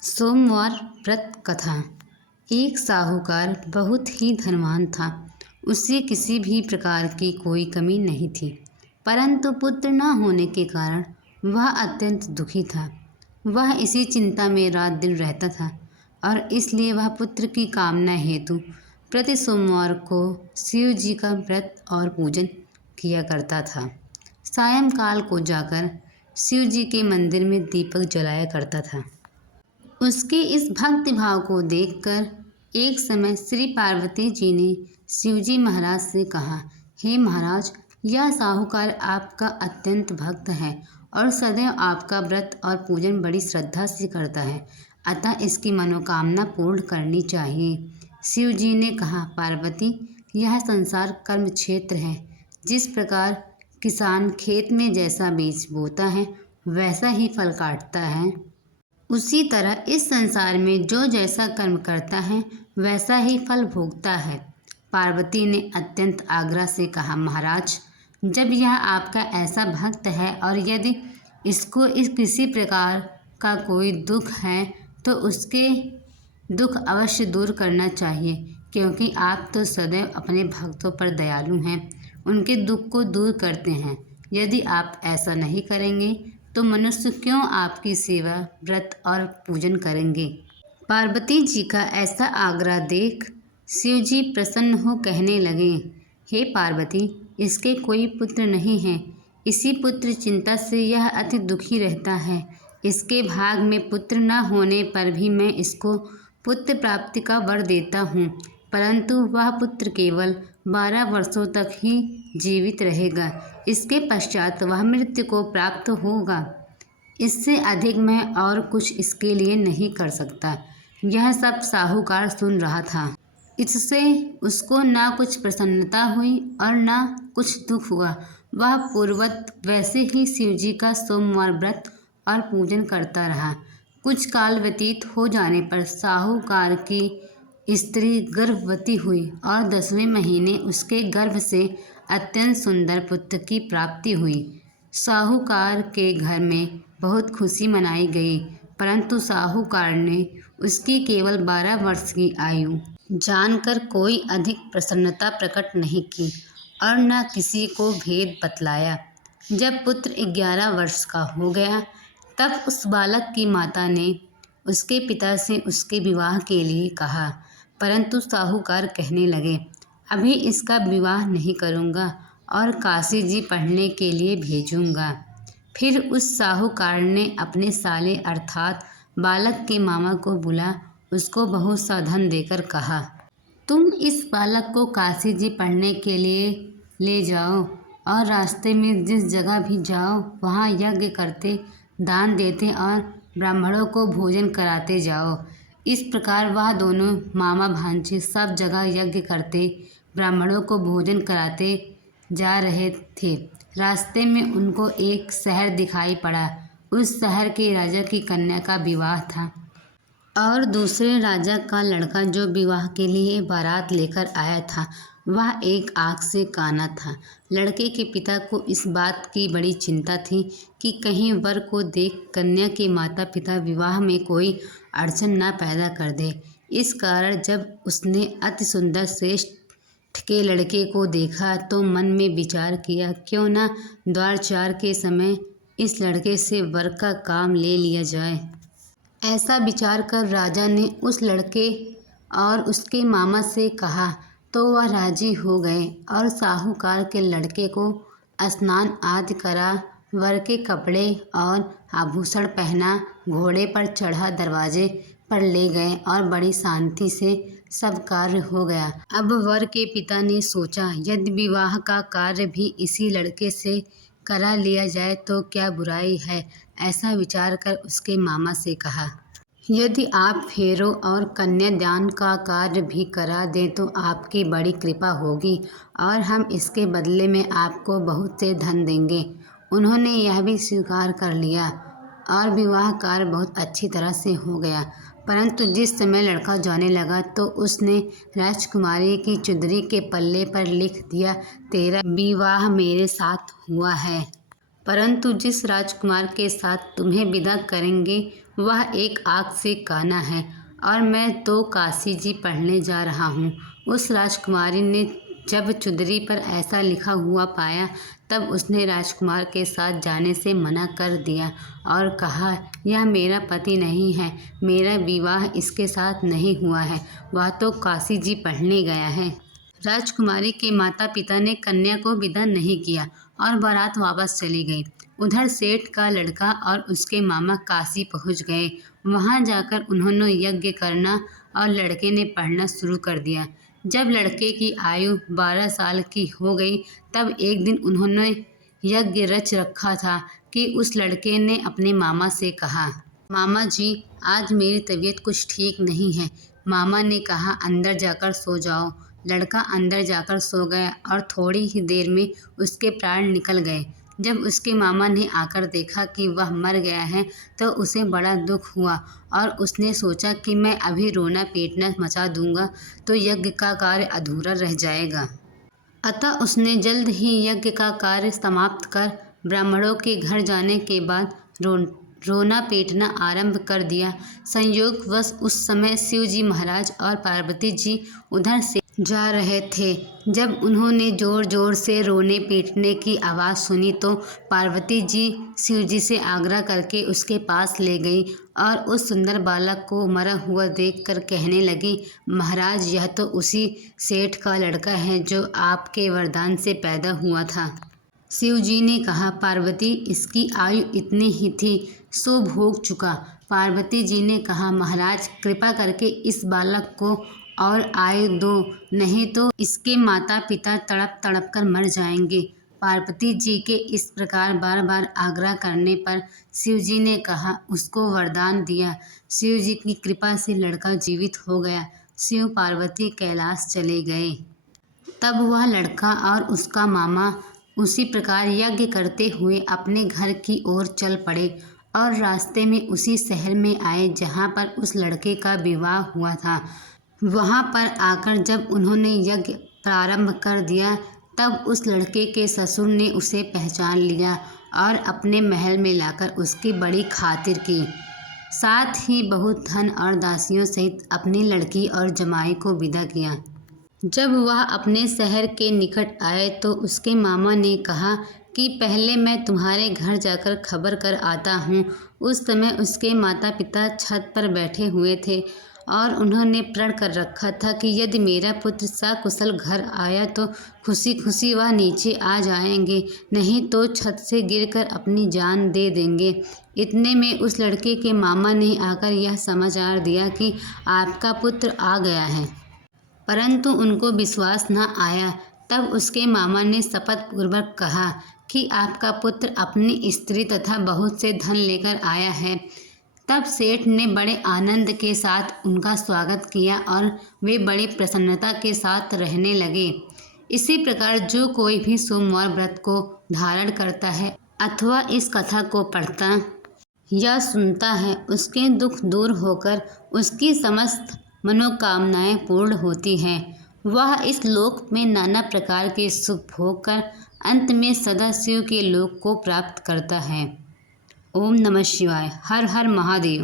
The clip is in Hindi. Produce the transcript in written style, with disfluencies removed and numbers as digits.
सोमवार व्रत कथा। एक साहूकार बहुत ही धनवान था। उसे किसी भी प्रकार की कोई कमी नहीं थी, परंतु पुत्र न होने के कारण वह अत्यंत दुखी था। वह इसी चिंता में रात दिन रहता था और इसलिए वह पुत्र की कामना हेतु प्रति सोमवार को शिव जी का व्रत और पूजन किया करता था। सायंकाल को जाकर शिव जी के मंदिर में दीपक जलाया करता था। उसके इस भक्ति भाव को देखकर एक समय श्री पार्वती जी ने शिवजी महाराज से कहा, हे महाराज, यह साहूकार आपका अत्यंत भक्त है और सदैव आपका व्रत और पूजन बड़ी श्रद्धा से करता है, अतः इसकी मनोकामना पूर्ण करनी चाहिए। शिव जी ने कहा, पार्वती, यह संसार कर्म क्षेत्र है। जिस प्रकार किसान खेत में जैसा बीज बोता है वैसा ही फल काटता है, उसी तरह इस संसार में जो जैसा कर्म करता है वैसा ही फल भोगता है। पार्वती ने अत्यंत आग्रह से कहा, महाराज, जब यह आपका ऐसा भक्त है और यदि इसको इस किसी प्रकार का कोई दुख है तो उसके दुख अवश्य दूर करना चाहिए, क्योंकि आप तो सदैव अपने भक्तों पर दयालु हैं, उनके दुख को दूर करते हैं। यदि आप ऐसा नहीं करेंगे तो मनुष्य क्यों आपकी सेवा व्रत और पूजन करेंगे। पार्वती जी का ऐसा आग्रह देख शिव जी प्रसन्न हो कहने लगे, हे पार्वती, इसके कोई पुत्र नहीं है। इसी पुत्र चिंता से यह अति दुखी रहता है। इसके भाग में पुत्र न होने पर भी मैं इसको पुत्र प्राप्ति का वर देता हूँ, परंतु वह पुत्र केवल 12 वर्षों तक ही जीवित रहेगा। इसके पश्चात वह मृत्यु को प्राप्त होगा। इससे अधिक मैं और कुछ इसके लिए नहीं कर सकता। यह सब साहूकार सुन रहा था। इससे उसको ना कुछ प्रसन्नता हुई और ना कुछ दुख हुआ। वह पूर्ववत वैसे ही शिवजी का सोमवार व्रत और पूजन करता रहा। कुछ काल व्यतीत हो जाने पर साहूकार की स्त्री गर्भवती हुई और 10वें महीने उसके गर्भ से अत्यंत सुंदर पुत्र की प्राप्ति हुई। साहूकार के घर में बहुत खुशी मनाई गई, परंतु साहूकार ने उसकी केवल 12 वर्ष की आयु जानकर कोई अधिक प्रसन्नता प्रकट नहीं की और न किसी को भेद बतलाया। जब पुत्र 11 वर्ष का हो गया तब उस बालक की माता ने उसके पिता से उसके विवाह के लिए कहा, परंतु साहूकार कहने लगे, अभी इसका विवाह नहीं करूँगा और काशी जी पढ़ने के लिए भेजूँगा। फिर उस साहूकार ने अपने साले अर्थात बालक के मामा को बुला उसको बहुत सा धन देकर कहा, तुम इस बालक को काशी जी पढ़ने के लिए ले जाओ और रास्ते में जिस जगह भी जाओ वहाँ यज्ञ करते, दान देते और ब्राह्मणों को भोजन कराते जाओ। इस प्रकार वह दोनों मामा भांजे सब जगह यज्ञ करते, ब्राह्मणों को भोजन कराते जा रहे थे। रास्ते में उनको एक शहर दिखाई पड़ा। उस शहर के राजा की कन्या का विवाह था और दूसरे राजा का लड़का जो विवाह के लिए बारात लेकर आया था वह एक आँख से काना था। लड़के के पिता को इस बात की बड़ी चिंता थी कि कहीं वर को देख कन्या के माता पिता विवाह में कोई अड़चन न पैदा कर दे। इस कारण जब उसने अति सुंदर श्रेष्ठ के लड़के को देखा तो मन में विचार किया, क्यों न द्वारचार के समय इस लड़के से वर का काम ले लिया जाए। ऐसा विचार कर राजा ने उस लड़के और उसके मामा से कहा तो वह राजी हो गए और साहूकार के लड़के को स्नान आदि करा, वर के कपड़े और आभूषण पहना, घोड़े पर चढ़ा दरवाजे पर ले गए और बड़ी शांति से सब कार्य हो गया। अब वर के पिता ने सोचा, यदि विवाह का कार्य भी इसी लड़के से करा लिया जाए तो क्या बुराई है। ऐसा विचार कर उसके मामा से कहा, यदि आप फेरों और कन्यादान का कार्य भी करा दें तो आपकी बड़ी कृपा होगी और हम इसके बदले में आपको बहुत से धन देंगे। उन्होंने यह भी स्वीकार कर लिया और विवाह कार्य बहुत अच्छी तरह से हो गया। परंतु जिस समय लड़का जाने लगा तो उसने राजकुमारी की चुंदरी के पल्ले पर लिख दिया, तेरा विवाह मेरे साथ हुआ है, परंतु जिस राजकुमार के साथ तुम्हें विदा करेंगे वह एक आँख से काना है और मैं तो काशी जी पढ़ने जा रहा हूँ। उस राजकुमारी ने जब चुंदरी पर ऐसा लिखा हुआ पाया तब उसने राजकुमार के साथ जाने से मना कर दिया और कहा, यह मेरा पति नहीं है, मेरा विवाह इसके साथ नहीं हुआ है, वह तो काशी जी पढ़ने गया है। राजकुमारी के माता पिता ने कन्या को विदा नहीं किया और बारात वापस चली गई। उधर सेठ का लड़का और उसके मामा काशी पहुंच गए। वहां जाकर उन्होंने यज्ञ करना और लड़के ने पढ़ना शुरू कर दिया। जब लड़के की आयु 12 साल की हो गई तब एक दिन उन्होंने यज्ञ रच रखा था कि उस लड़के ने अपने मामा से कहा, मामा जी आज मेरी तबीयत कुछ ठीक नहीं है। मामा ने कहा, अंदर जाकर सो जाओ। लड़का अंदर जाकर सो गया और थोड़ी ही देर में उसके प्राण निकल गए। जब उसके मामा ने आकर देखा कि वह मर गया है तो उसे बड़ा दुख हुआ और उसने सोचा कि मैं अभी रोना पीटना मचा दूंगा तो यज्ञ का कार्य अधूरा रह जाएगा। अतः उसने जल्द ही यज्ञ का कार्य समाप्त कर ब्राह्मणों के घर जाने के बाद रोना पीटना आरंभ कर दिया। संयोगवश उस समय शिव जी महाराज और पार्वती जी उधर से जा रहे थे। जब उन्होंने जोर जोर से रोने पीटने की आवाज़ सुनी तो पार्वती जी शिव जी से आग्रह करके उसके पास ले गई और उस सुंदर बालक को मरा हुआ देखकर कहने लगी, महाराज यह तो उसी सेठ का लड़का है जो आपके वरदान से पैदा हुआ था। शिव जी ने कहा, पार्वती इसकी आयु इतनी ही थी सो भोग चुका। पार्वती जी ने कहा, महाराज कृपा करके इस बालक को और आयु दो, नहीं तो इसके माता पिता तड़प तड़प कर मर जाएंगे। पार्वती जी के इस प्रकार बार बार आग्रह करने पर शिव जी ने कहा, उसको वरदान दिया। शिव जी की कृपा से लड़का जीवित हो गया। शिव पार्वती कैलाश चले गए। तब वह लड़का और उसका मामा उसी प्रकार यज्ञ करते हुए अपने घर की ओर चल पड़े और रास्ते में उसी शहर में आए जहाँ पर उस लड़के का विवाह हुआ था। वहाँ पर आकर जब उन्होंने यज्ञ प्रारंभ कर दिया तब उस लड़के के ससुर ने उसे पहचान लिया और अपने महल में लाकर उसकी बड़ी खातिर की। साथ ही बहुत धन और दासियों सहित अपनी लड़की और जमाई को विदा किया। जब वह अपने शहर के निकट आए तो उसके मामा ने कहा कि पहले मैं तुम्हारे घर जाकर खबर कर आता हूँ। उस समय उसके माता पिता छत पर बैठे हुए थे और उन्होंने प्रण कर रखा था कि यदि मेरा पुत्र सकुशल घर आया तो खुशी खुशी वह नीचे आ जाएंगे, नहीं तो छत से गिरकर अपनी जान दे देंगे। इतने में उस लड़के के मामा ने आकर यह समाचार दिया कि आपका पुत्र आ गया है, परंतु उनको विश्वास न आया। तब उसके मामा ने शपथ पूर्वक कहा कि आपका पुत्र अपनी स्त्री तथा बहुत से धन लेकर आया है। तब सेठ ने बड़े आनंद के साथ उनका स्वागत किया और वे बड़ी प्रसन्नता के साथ रहने लगे। इसी प्रकार जो कोई भी सोमवार व्रत को धारण करता है अथवा इस कथा को पढ़ता या सुनता है उसके दुख दूर होकर उसकी समस्त मनोकामनाएं पूर्ण होती हैं। वह इस लोक में नाना प्रकार के सुख भोग कर अंत में सदा शिव के लोक को प्राप्त करता है। ओम नमः शिवाय। हर हर महादेव।